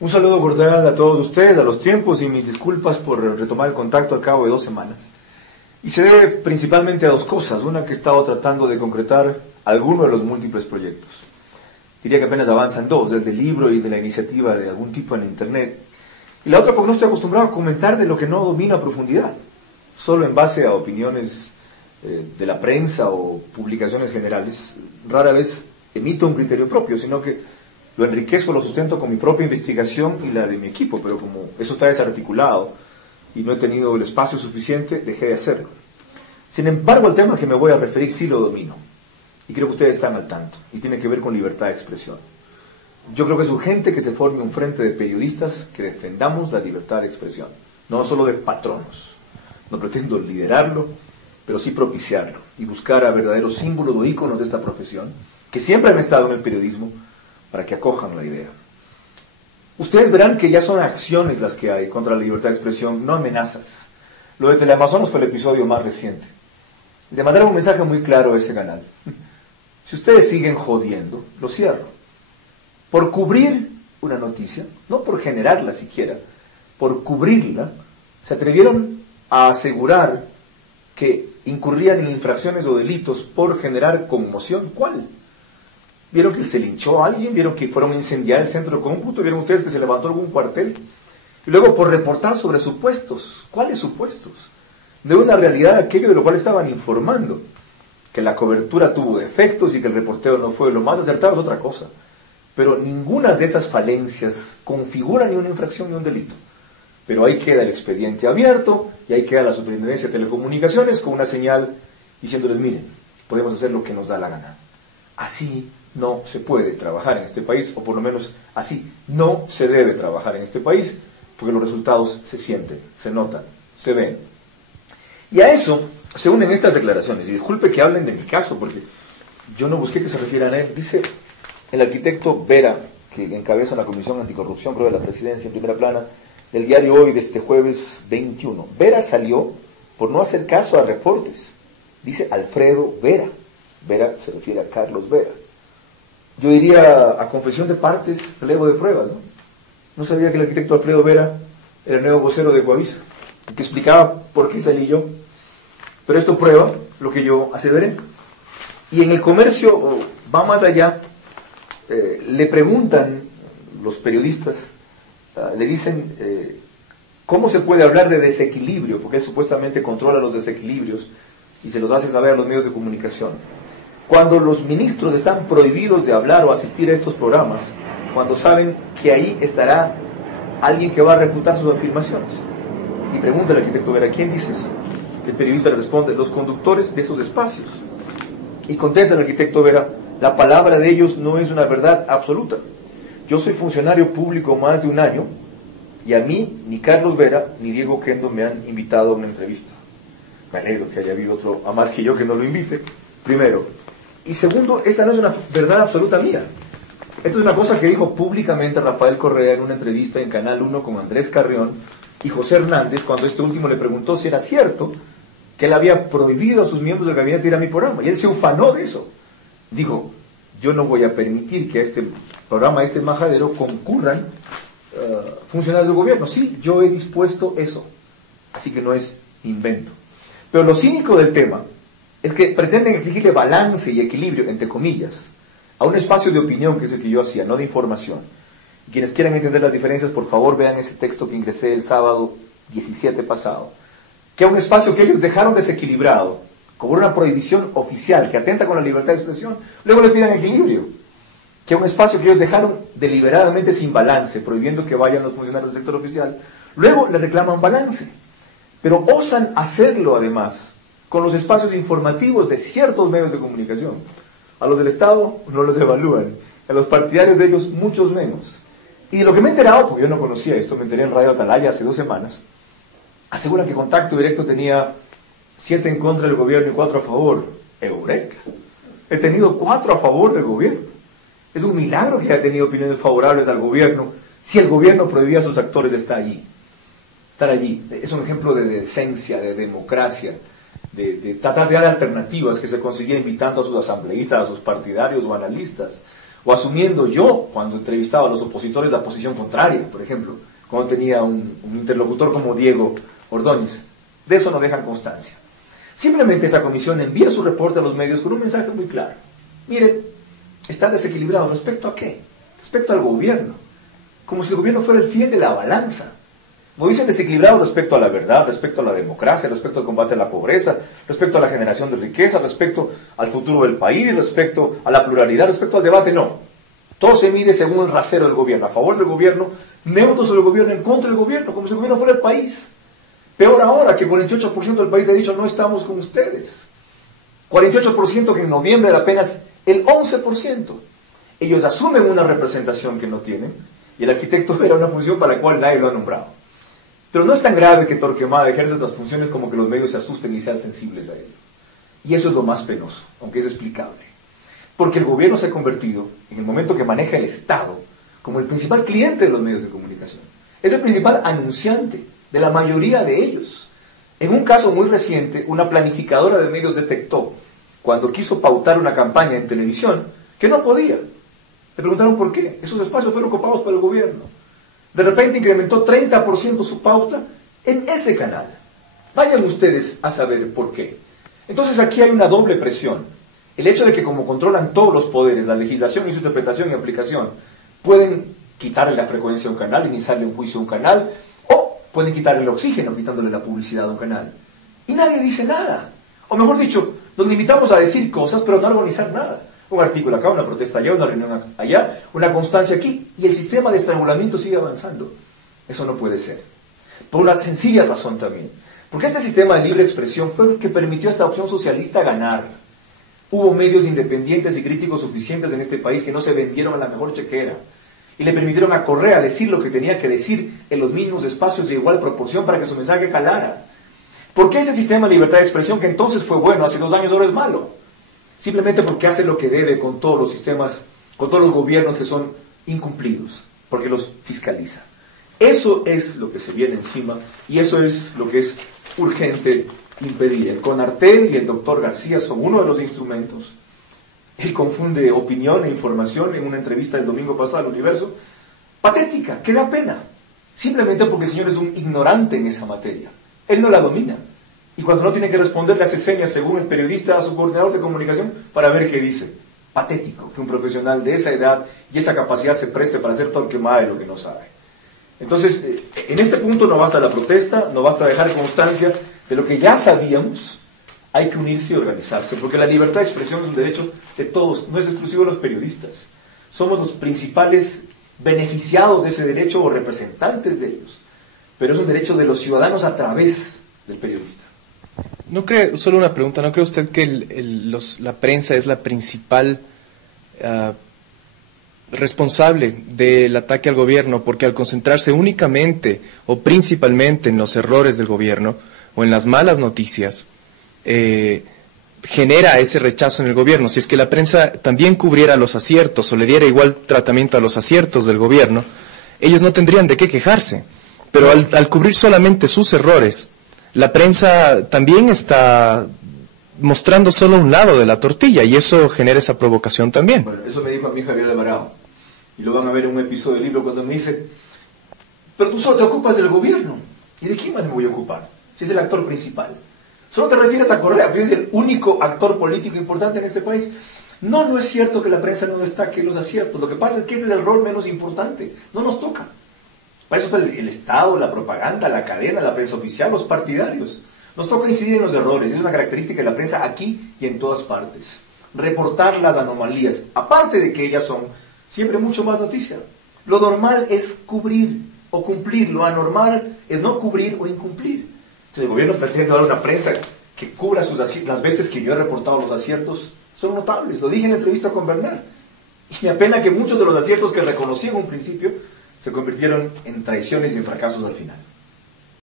Un saludo cordial a todos ustedes, a los tiempos, y mis disculpas por retomar el contacto al cabo de 2 semanas. Y se debe principalmente a 2 cosas. Una, que he estado tratando de concretar alguno de los múltiples proyectos. Diría que apenas avanzan 2, del libro y de la iniciativa de algún tipo en Internet. Y la otra, porque no estoy acostumbrado a comentar de lo que no domino a profundidad, solo en base a opiniones de la prensa o publicaciones generales. Rara vez emito un criterio propio, sino que lo enriquezco, lo sustento con mi propia investigación y la de mi equipo, pero como eso está desarticulado y no he tenido el espacio suficiente, dejé de hacerlo. Sin embargo, el tema que me voy a referir sí lo domino, y creo que ustedes están al tanto, y tiene que ver con libertad de expresión. Yo creo que es urgente que se forme un frente de periodistas que defendamos la libertad de expresión, no solo de patronos. No pretendo liderarlo, pero sí propiciarlo, y buscar a verdaderos símbolos o íconos de esta profesión, que siempre han estado en el periodismo, para que acojan la idea. Ustedes verán que ya son acciones las que hay contra la libertad de expresión, no amenazas. Lo de Teleamazonas fue el episodio más reciente. Le mandaron un mensaje muy claro a ese canal. Si ustedes siguen jodiendo, lo cierro. Por cubrir una noticia, no por generarla siquiera, por cubrirla, se atrevieron a asegurar que incurrían en infracciones o delitos por generar conmoción. ¿Cuál? ¿Vieron que se linchó a alguien? ¿Vieron que fueron a incendiar el centro de cómputo? ¿Vieron ustedes que se levantó algún cuartel? Y luego por reportar sobre supuestos. ¿Cuáles supuestos? De una realidad aquello de lo cual estaban informando. Que la cobertura tuvo defectos y que el reporteo no fue lo más acertado es otra cosa. Pero ninguna de esas falencias configura ni una infracción ni un delito. Pero ahí queda el expediente abierto y ahí queda la Superintendencia de Telecomunicaciones con una señal diciéndoles, miren, podemos hacer lo que nos da la gana. Así no se puede trabajar en este país, o por lo menos así no se debe trabajar en este país, porque los resultados se sienten, se notan, se ven. Y a eso se unen estas declaraciones, y disculpe que hablen de mi caso, porque yo no busqué que se refieran a él. Dice el arquitecto Vera, que encabeza la Comisión Anticorrupción, creo, de la Presidencia, en primera plana, del diario Hoy de este jueves 21. Vera salió por no hacer caso a reportes. Dice Alfredo Vera. Vera se refiere a Carlos Vera. Yo diría, a confesión de partes, relevo de pruebas, ¿no? No sabía que el arquitecto Alfredo Vera era el nuevo vocero de Coavisa, que explicaba por qué salí yo. Pero esto prueba lo que yo aseveré. Y en el comercio va más allá. Le preguntan los periodistas, le dicen, ¿cómo se puede hablar de desequilibrio? Porque él supuestamente controla los desequilibrios y se los hace saber a los medios de comunicación. Cuando los ministros están prohibidos de hablar o asistir a estos programas, cuando saben que ahí estará alguien que va a refutar sus afirmaciones. Y pregunta el arquitecto Vera, ¿quién dice eso? El periodista le responde, los conductores de esos espacios. Y contesta el arquitecto Vera, la palabra de ellos no es una verdad absoluta. Yo soy funcionario público más de 1 año, y a mí, ni Carlos Vera, ni Diego Kendo me han invitado a una entrevista. Me alegro que haya habido otro, a más que yo, que no lo invite, primero. Y segundo, esta no es una verdad absoluta mía. Esto es una cosa que dijo públicamente Rafael Correa en una entrevista en Canal 1 con Andrés Carrión y José Hernández, cuando este último le preguntó si era cierto que él había prohibido a sus miembros del gabinete ir a mi programa. Y él se ufanó de eso. Dijo, yo no voy a permitir que a este programa, a este majadero, concurran funcionarios del gobierno. Sí, yo he dispuesto eso. Así que no es invento. Pero lo cínico del tema es que pretenden exigirle balance y equilibrio, entre comillas, a un espacio de opinión, que es el que yo hacía, no de información. Y quienes quieran entender las diferencias, por favor vean ese texto que ingresé el sábado 17 pasado. Que a un espacio que ellos dejaron desequilibrado, como una prohibición oficial que atenta con la libertad de expresión, luego le pidan equilibrio. Que a un espacio que ellos dejaron deliberadamente sin balance, prohibiendo que vayan los funcionarios del sector oficial, luego le reclaman balance. Pero osan hacerlo además con los espacios informativos de ciertos medios de comunicación. A los del Estado no los evalúan, a los partidarios de ellos muchos menos. Y de lo que me he enterado, porque yo no conocía esto, me enteré en Radio Atalaya hace 2 semanas, aseguran que Contacto Directo tenía 7 en contra del gobierno y 4 a favor. ¡Eureka! He tenido 4 a favor del gobierno. Es un milagro que haya tenido opiniones favorables al gobierno, si el gobierno prohibía a sus actores de estar allí. Es un ejemplo de decencia, de democracia, de tratar de dar alternativas que se conseguía invitando a sus asambleístas, a sus partidarios o analistas, O asumiendo yo, cuando entrevistaba a los opositores, la posición contraria, por ejemplo, cuando tenía un interlocutor como Diego Ordóñez. De eso no dejan constancia. Simplemente esa comisión envía su reporte a los medios con un mensaje muy claro. Miren, están desequilibrados. ¿Respecto a qué? Respecto al gobierno. Como si el gobierno fuera el fiel de la balanza. Como dicen, desequilibrados respecto a la verdad, respecto a la democracia, respecto al combate a la pobreza, respecto a la generación de riqueza, respecto al futuro del país, respecto a la pluralidad, respecto al debate. No. Todo se mide según el rasero del gobierno, a favor del gobierno, neutro sobre el gobierno, en contra del gobierno, como si el gobierno fuera el país. Peor ahora, que el 48% del país ha dicho no estamos con ustedes. 48% que en noviembre era apenas el 11%. Ellos asumen una representación que no tienen y el arquitecto era una función para la cual nadie lo ha nombrado. Pero no es tan grave que Torquemada ejerza estas funciones como que los medios se asusten y sean sensibles a ello. Y eso es lo más penoso, aunque es explicable. Porque el gobierno se ha convertido, en el momento que maneja el Estado, como el principal cliente de los medios de comunicación. Es el principal anunciante de la mayoría de ellos. En un caso muy reciente, una planificadora de medios detectó, cuando quiso pautar una campaña en televisión, que no podía. Le preguntaron por qué. Esos espacios fueron ocupados por el gobierno. De repente incrementó 30% su pauta en ese canal. Vayan ustedes a saber por qué. Entonces aquí hay una doble presión. El hecho de que como controlan todos los poderes, la legislación y su interpretación y aplicación, pueden quitarle la frecuencia a un canal, iniciarle un juicio a un canal, o pueden quitarle el oxígeno, quitándole la publicidad a un canal. Y nadie dice nada. O mejor dicho, nos limitamos a decir cosas, pero no a organizar nada. Un artículo acá, una protesta allá, una reunión allá, una constancia aquí, y el sistema de estrangulamiento sigue avanzando. Eso no puede ser. Por una sencilla razón también. Porque este sistema de libre expresión fue el que permitió a esta opción socialista ganar. Hubo medios independientes y críticos suficientes en este país que no se vendieron a la mejor chequera. Y le permitieron a Correa decir lo que tenía que decir en los mismos espacios de igual proporción para que su mensaje calara. ¿Por qué ese sistema de libertad de expresión, que entonces fue bueno, hace 2 años ahora es malo? Simplemente porque hace lo que debe con todos los sistemas, con todos los gobiernos que son incumplidos, porque los fiscaliza. Eso es lo que se viene encima y eso es lo que es urgente impedir. El CONARTEL y el doctor García son uno de los instrumentos. Él confunde opinión e información en una entrevista del domingo pasado al Universo, patética, que da pena, simplemente porque el señor es un ignorante en esa materia. Él no la domina. Y cuando no tiene que responder, le hace señas según el periodista a su coordinador de comunicación para ver qué dice. Patético que un profesional de esa edad y esa capacidad se preste para hacer Torquemada de lo que no sabe. Entonces, en este punto no basta la protesta, no basta dejar constancia de lo que ya sabíamos. Hay que unirse y organizarse, porque la libertad de expresión es un derecho de todos, no es exclusivo de los periodistas. Somos los principales beneficiados de ese derecho o representantes de ellos, pero es un derecho de los ciudadanos a través del periodista. ¿No cree, solo una pregunta, ¿no cree usted que la prensa es la principal responsable del ataque al gobierno? Porque al concentrarse únicamente o principalmente en los errores del gobierno o en las malas noticias, genera ese rechazo en el gobierno. Si es que la prensa también cubriera los aciertos o le diera igual tratamiento a los aciertos del gobierno, ellos no tendrían de qué quejarse. Pero al cubrir solamente sus errores, la prensa también está mostrando solo un lado de la tortilla y eso genera esa provocación también. Bueno, eso me dijo a mí Javier Alvarado. Y lo van a ver en un episodio del libro cuando me dice, pero tú solo te ocupas del gobierno. ¿Y de quién más me voy a ocupar? Si es el actor principal. Solo te refieres a Correa, que es el único actor político importante en este país. No, no es cierto que la prensa no destaque los aciertos. Lo que pasa es que ese es el rol menos importante. No nos toca. Para eso está el Estado, la propaganda, la cadena, la prensa oficial, los partidarios. Nos toca incidir en los errores. Es una característica de la prensa aquí y en todas partes. Reportar las anomalías. Aparte de que ellas son siempre mucho más noticia. Lo normal es cubrir o cumplir. Lo anormal es no cubrir o incumplir. Entonces el gobierno pretende dar una prensa que cubra las veces que yo he reportado los aciertos. Son notables. Lo dije en la entrevista con Bernard. Y me apena que muchos de los aciertos que reconocí en un principio se convirtieron en traiciones y en fracasos al final.